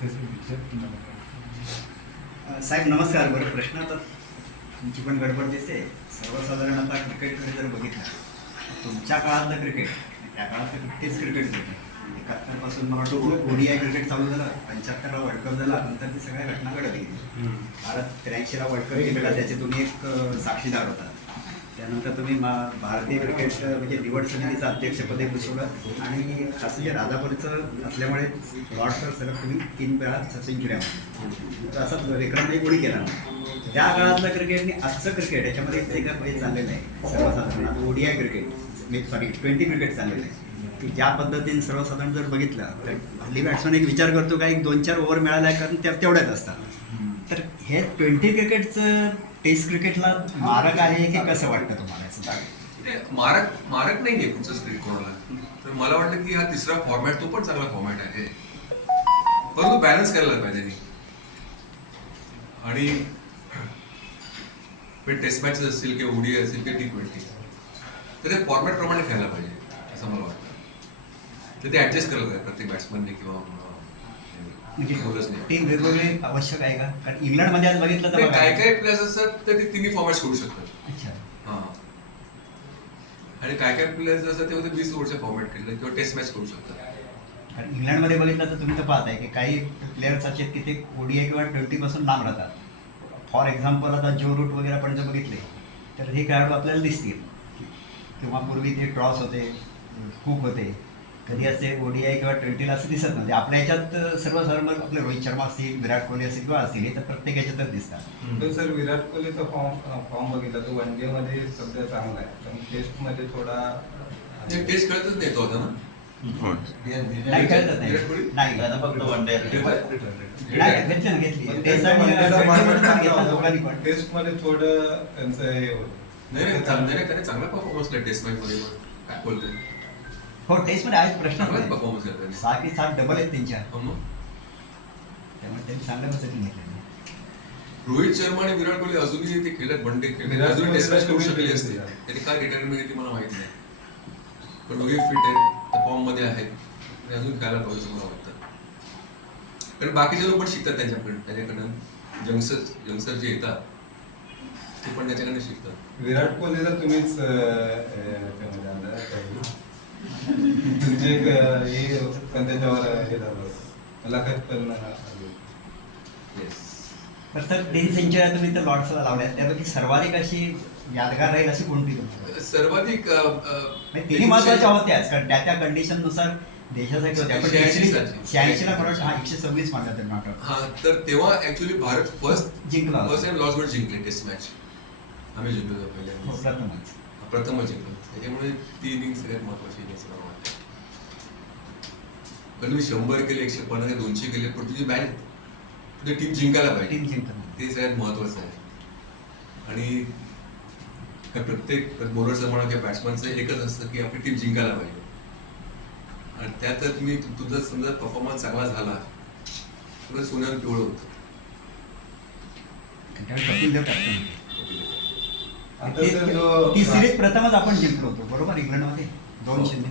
साहेब नमस्कार. बरं प्रश्न आता तुमची पण गडबड दिसते. सर्वसाधारण आता क्रिकेटकडे जर बघितलं तुमच्या काळातलं क्रिकेट त्या काळातलं तेच क्रिकेट होतं. 71पासून मला वाटतं ODI क्रिकेट चालू झालं, 75ला वर्ल्ड कप झाला, नंतर ती सगळ्या घटना घडत गेली. भारत 83ला वर्ल्ड कप जिंकला, त्याचे तुम्ही एक साक्षीदार होता. त्यानंतर तुम्ही भारतीय क्रिकेट म्हणजे निवड समितीचं अध्यक्षपदे भूषवलं आणि खास जे राजापूरचं असल्यामुळे लॉर्ड सर सलग तुम्ही 3 वेळा सेंचुऱ्या तर असाच विक्रमही कोणी केला नाही. त्या काळातलं क्रिकेट आणि आजचं क्रिकेट याच्यामध्ये एक चाललेलं आहे. सर्वसाधारण ODI क्रिकेट सॉरी 20 क्रिकेट चाललेलं आहे की ज्या पद्धतीने सर्वसाधारण जर बघितलं तर हल्ली बॅट्समॅन एक विचार करतो का एक 2-4 ओव्हर मिळाल्या कारण त्या तेवढ्याच असतात. तर हे 20 क्रिकेटचं टेस्ट क्रिकेटला मारक आहे की कसं वाटतं तुम्हाला? मारक नाही आहे कुठचंच क्रिकेट कोणाला. तर मला वाटतं की हा तिसरा फॉर्मॅट तो पण चांगला फॉर्मॅट आहे, परंतु बॅलन्स करायला पाहिजे. आणि टेस्ट मॅचेस असतील किंवा ODI असेल किंवा T20 तर ते फॉर्मॅट प्रमाणे खेळायला पाहिजे असं मला वाटतं. तर ते ऍडजस्ट करायला पाहिजे प्रत्येक बॅट्समनने किंवा म्हणजे टीम वेगवेगळे आवश्यक आहे का? कारण इंग्लंडमध्ये आज बघितलं तर काय काय प्लेयर्स असतात तर ते तिन्ही फॉर्मॅट करू शकतात. अच्छा. हां, आणि काय काय प्लेयर्स असतात तेव्हा ते 20 ओव्हरचे फॉर्मॅट केले किंवा टेस्ट मॅच करू शकतात. कारण इंग्लंडमध्ये बघितलं तर तुम्ही तर पाहताय की काही प्लेयर्स असे आहेत की ते ODI किंवा T20 पासून लांब राहतात. फॉर एक्झाम्पल आता जो रूट वगैरे आपण जर बघितले तर हे खेळाडू आपल्याला दिसतील किंवा पूर्वी ते टॉस होते, हुक होते, कधी असे ODI किंवा T20ला असं दिसत नव्हते. आपल्या ह्याच्यात सर्वसाधारण आपले रोहित शर्मा असतील, विराट कोहली असतील किंवा असतील हे तर प्रत्येक ह्याच्यातच दिसतात. तो सर विराट कोहलीचा फॉर्म बघितला तो वन डे मध्ये सध्या चांगला आहे, पण टेस्ट मध्ये थोडा टेस्ट खेळतच नाही तो आता ना. नाही खेळतच नाही. नाही आता फक्त वन डे घेतली टेस्ट मध्ये थोडं त्यांचं हे होतं. नाही त्याने चांगला परफॉर्मन्स केला टेस्ट मॅच मध्ये. काय बोलतोय? हो टेस्ट मध्ये आहेच प्रश्न चांगलाच परफॉर्मन्स केला त्याने. 6 की 7 डबल आहेत त्यांच्या, मग त्यामुळे त्यांनी चांगल्या पद्धतीने घेतलेलं. रोहित शर्मा आणि विराट कोहली अजूनही ते खेळत वन डे खेळले, अजूनही टेस्ट मॅच करू शकले असते. त्यांनी काय रिटायरमेंट घेतली मला माहित नाही, पण दोघे फिट आहेत, फॉर्म मध्ये आहेत आणि अजून खेळायला पाहिजे असं मला वाटतं. कारण बाकीचे लोक पण शिकतात त्याच्याकडनं यंगस्टर जे येतात ते पण त्याच्याकडे शिकतात. विराट कोहलीला तुम्हीच तुमचे हे पण त्याच्यावर हे झालं मुलाखत पण तर सर 3 सेंचुऱ्या तुम्ही तर लॉर्ड्सला लावल्या, त्यापैकी सर्वाधिक अशी यादगार राहील अशी कोणती तुमची? सर्वाधिक तिन्ही महत्वाच्या होत्याच कारण त्या कंडिशननुसार देशासाठी होत्या. 86ला परत 126 मारला तर नाटक. हा, तर तेव्हा ऍक्च्युली भारत फर्स्ट जिंकला टाइम लॉसवर जिंकले टेस्ट मॅच. आम्ही जिंकलो पहिल्यांदा, प्रथमच जिंकलो. त्याच्यामुळे ती इनिंग सगळ्यात महत्वाची इनिंग मला वाटतं. पण तुम्ही 100 केले, 150 200 केले, पण तुझी बॅट तुझी टीम जिंकायला पाहिजे. टीम जिंकलं ते सगळ्यात महत्वाचं आहे. आणि प्रत्येक बॉलरचं म्हणा किंवा बॅट्समनचं एकच असतं की आपली टीम जिंकायला पाहिजे. आणि त्यात तुम्ही तुझा समजा परफॉर्मन्स चांगला झाला तर सोन्यावर पिवळं होतं. ती सिरीज प्रथमच आपण जिंकलो होतो बरोबर इंग्लंडमध्ये 2-0.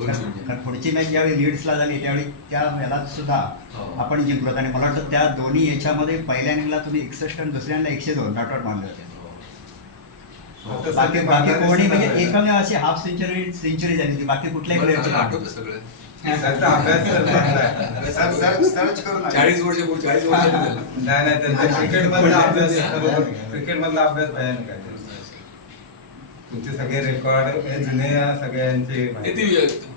कारण पुढची मॅच ज्यावेळी लीड्सला झाली त्यावेळी त्या याला सुद्धा आपण जिंकलो आणि मला वाटतं त्या दोन्ही याच्यामध्ये पहिल्या इनिंगला तुम्ही 61 आणि दुसऱ्या इनिंगला 102 नॉट आउट मारले होते. बाकी कोणी म्हणजे एकमेव अशी हाफ सेंचुरी झाली होती, बाकी कुठल्याही प्लेअरची आठवतं सगळं. 40 वर्ष क्रिकेट मधला अभ्यास भयानक आहे. तुमचे सगळे रेकॉर्ड जुने सगळ्यांचे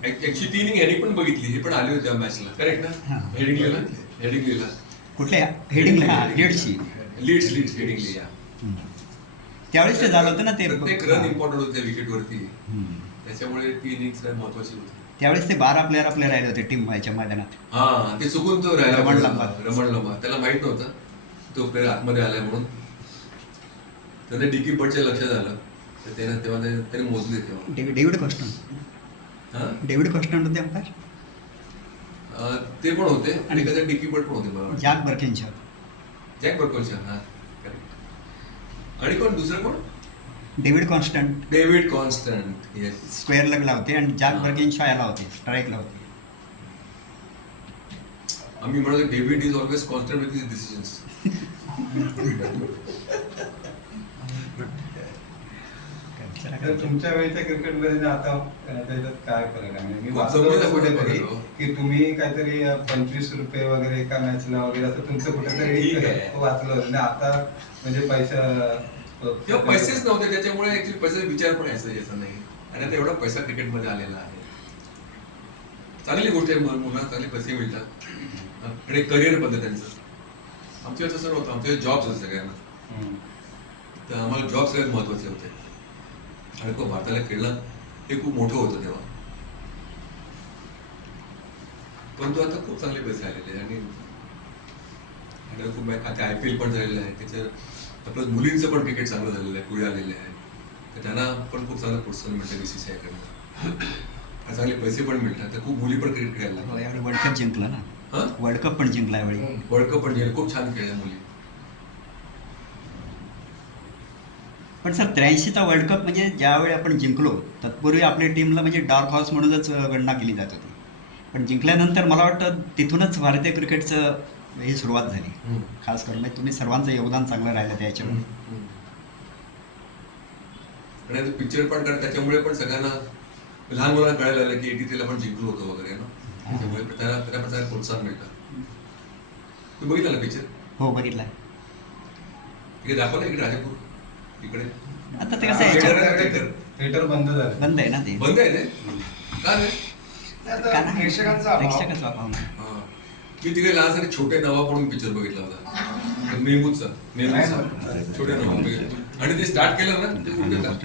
ऍक्च्युली ती इनिंग हेडिंग पण बघितली, हे पण आली होती त्या मॅचला. करेक्ट ना? हेडिंगलीला कुठल्या हेडिंगला लीड्सची लीड्स हेडिंगली या त्यावेळेस ते झालं होतं ना. ते प्रत्येक रन इम्पॉर्टंट होते विकेटवरती, त्याच्यामुळे ती इनिंग सगळ्यात महत्वाची होती. त्यावेळेस ते 12 प्लेअर आपले राहिले होते टीम व्हायच्या मैदानात. हा, ते चुकून तो राहिला रमण लंबा. त्याला माहित नव्हतं तो प्लेअर आतमध्ये आलाय म्हणून. त्याने डिकी बटच्या लक्षात आलं तर तेव्हा त्याने मोजले. तेव्हा डेव्हिड कॉस्टन होते अंपायर, ते पण होते आणि त्याचा डिकी बट पण होते मला. जॅक बर्किनशॉ. जॅक बर्किनशॉ, हा आणि कोण दुसरं कोण? डेव्हिड कॉन्स्टंट स्क्वेअरला होते आणि जॅक बर्किनशॉ याला होते स्ट्राईकला होते. आम्ही म्हणतो David is always constant with his decisions. तर तुमच्या वेळेच्या क्रिकेटमध्ये आणि आता त्याच्यात काय फरक आहे? म्हणजे मी खूप वाचलं जमिनीचा होतं फरक कुठेतरी आहे तो. की तुम्ही काहीतरी 25 रुपये वगैरे एका मॅचला वगैरे असं तुमचं ठीक कुठेतरी आहे. वाचलं होतं. आणि आता म्हणजे तेव्हा पैसेच नव्हते, त्याच्यामुळे ऍक्च्युली पैशाचा विचार पण यायचा नाही. आणि आता एवढा पैसा क्रिकेटमध्ये आलेला आहे. चांगली गोष्ट आहे, मुलांना चांगले पैसे मिळतात आणि करिअर बनतं त्यांचं. आमच्या वेळेस असं नव्हतं, आमच्या जॉब्स होते सगळ्यांना. तर आम्हाला जॉब सगळ्यात महत्वाचे होते आणि तो भारताला खेळणं हे खूप मोठं होतं तेव्हा. परंतु आता खूप चांगले पैसे आलेले आहे आणि खूप आता IPL पण झालेलं आहे. त्याच्यात आपलं मुलींचं पण क्रिकेट चांगलं झालेलं आहे, पुढे आलेलं आहे. तर त्यांना पण खूप चांगलं प्रोत्साहन मिळतं BCCI कडनं. चांगले पैसे पण मिळतात. तर खूप मुली पण क्रिकेट खेळायला लागल्या. यावेळी वर्ल्ड कप जिंकला ना. हां, वर्ल्ड कप पण जिंकला यावेळी. वर्ल्ड कप पण जिंकले, खूप छान खेळल्या मुली. पण सर 83चा वर्ल्ड कप म्हणजे ज्यावेळी आपण जिंकलो तत्पूर्वी आपल्या टीमला म्हणजे डार्क हॉर्स म्हणूनच गणना केली जात होती. पण जिंकल्यानंतर मला वाटतं तिथूनच भारतीय क्रिकेटचं ही सुरुवात झाली. खास करून म्हणजे तुम्ही सर्वांचं योगदान चांगलं राहिलं त्याच्यामध्ये. आणि पिक्चर पण कारण त्याच्यामुळे पण सगळ्यांना लहान मुलांना कळायला लागलं की 83ला पण जिंकलो होतो वगैरे ना. त्याच्यामुळे त्याला पण सगळ्या प्रोत्साहन मिळतं. तू बघितलं ना पिक्चर? हो, बघितला. इकडे दाखवलं इकडे राजापूर इकडे. आता ते कसं आहे, याच्यावर थिएटर बंद झालं. बंद आहे ना ते. बंद आहे ते का नाही? का नाही? प्रेक्षकांचा अभाव. प्रेक्षकांचा अभाव नाही. हा. मी तिकडे लहानसाने छोटे नवाब म्हणून पिक्चर बघितला होता. मेहमूदचा छोटे नवाब. आणि ते स्टार्ट केलं ना ते उलटं लागलं.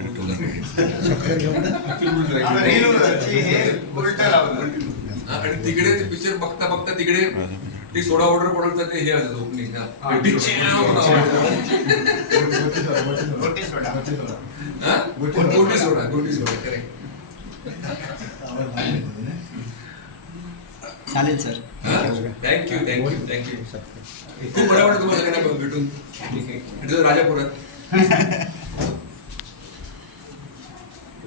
हा, आणि तिकडे ते पिक्चर बघता बघता तिकडे ते सोडा ऑर्डर पडत ते हे असं ओपनिंग गोटी सोडा. गोटी सोडा करेक्ट. चालेल सर. थँक्यू. खूप बरं वाटतं तुम्हाला सगळ्यांना भेटून. इथं राजापुरात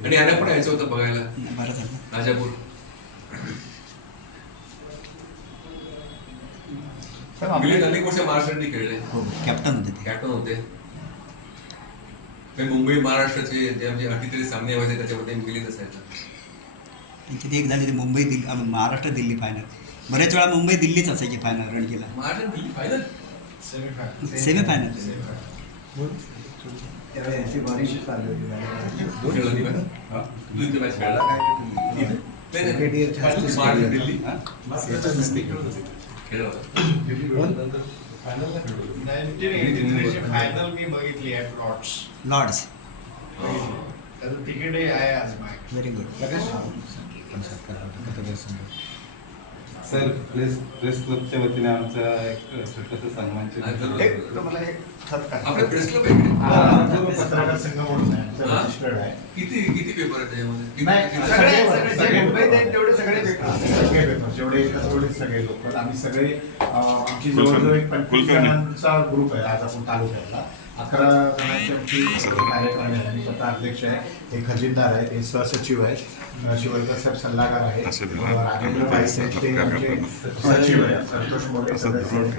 आणि यांना पण यायचं होतं बघायला बरं झालं. राजापूर. मिलिंद अनेक वर्ष महाराष्ट्रासाठी खेळले, हो, कॅप्टन होते ते. कॅप्टन होते. मुंबई महाराष्ट्राचे जे आमचे 38 सामने व्हायचे त्याच्यामध्ये मिलिंद असायचा. त्यांची ती एक झाली ती मुंबई दिल्ली, महाराष्ट्र दिल्ली फायनल. बरेच वेळा मुंबई दिल्लीच असायची फायनल रणजीला. Maharashtra Delhi final semifinal. Match खेळला महाराष्ट्र दिल्ली खेळ होता. फायनल मी बघितली आहे लॉर्ड्स. त्याचं तिकीटही आहे आज माझ्याकडे. Very good. सर प्रेस क्लबच्या वतीने आमचा एक छोटंसं सन्मानचिन्ह. तुम्हाला एक सत्कार. आपल्या प्रेस क्लब आहे इकडे. पत्रकार संघ म्हणून आहे. आमचं रजिस्टर्ड आहे. किती पेपर आहेत त्याच्यामध्ये? नाही, सगळे जे मुंबईत आहेत तेवढे सगळे पेपर. सगळे पेपर जेवढे तेवढे सगळे लोक. आम्ही सगळे आमची जवळजवळ एक 25 जणांचा ग्रुप आहे आज आपण तालुक्यातला. 11 जणांची आमची कार्यकारिणी आहे. मी स्वतः अध्यक्ष आहे. एक खजिनदार आहेत, एक सहसचिव आहेत, शिवरकर साहेब सल्लागार आहेत, राजेंद्र पाईस आहेत ते आमचे सचिव आहेत, संतोष मोरे सदस्य आहेत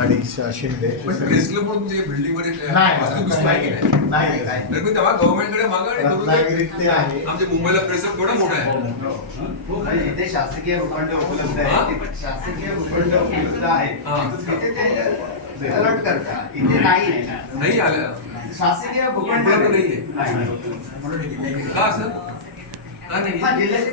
आणि शिंदे. पण प्रेस क्लब म्हणून तुमच्या बिल्डिंगमध्ये नाही, वास्तू बिस्तू आहे की नाही? नाही. तर मग तेव्हा गव्हर्नमेंटकडे मागा आणि करून रत्नागिरीत ते आहे. द्या. आमच्या मुंबईला प्रेस क्लब केवढा मोठा आहे. आणि इथे शासकीय भूखंड उपलब्ध आहे. तिथे शासकीय भूखंड उपलब्ध आहे. तिथे ते अलर्ट करता. इथे नाही आहे. नाही आलं शासकीय भूखंड उपलब्ध नाहीये. नाही. का असं? का नाही? हा, जिल्ह्याचे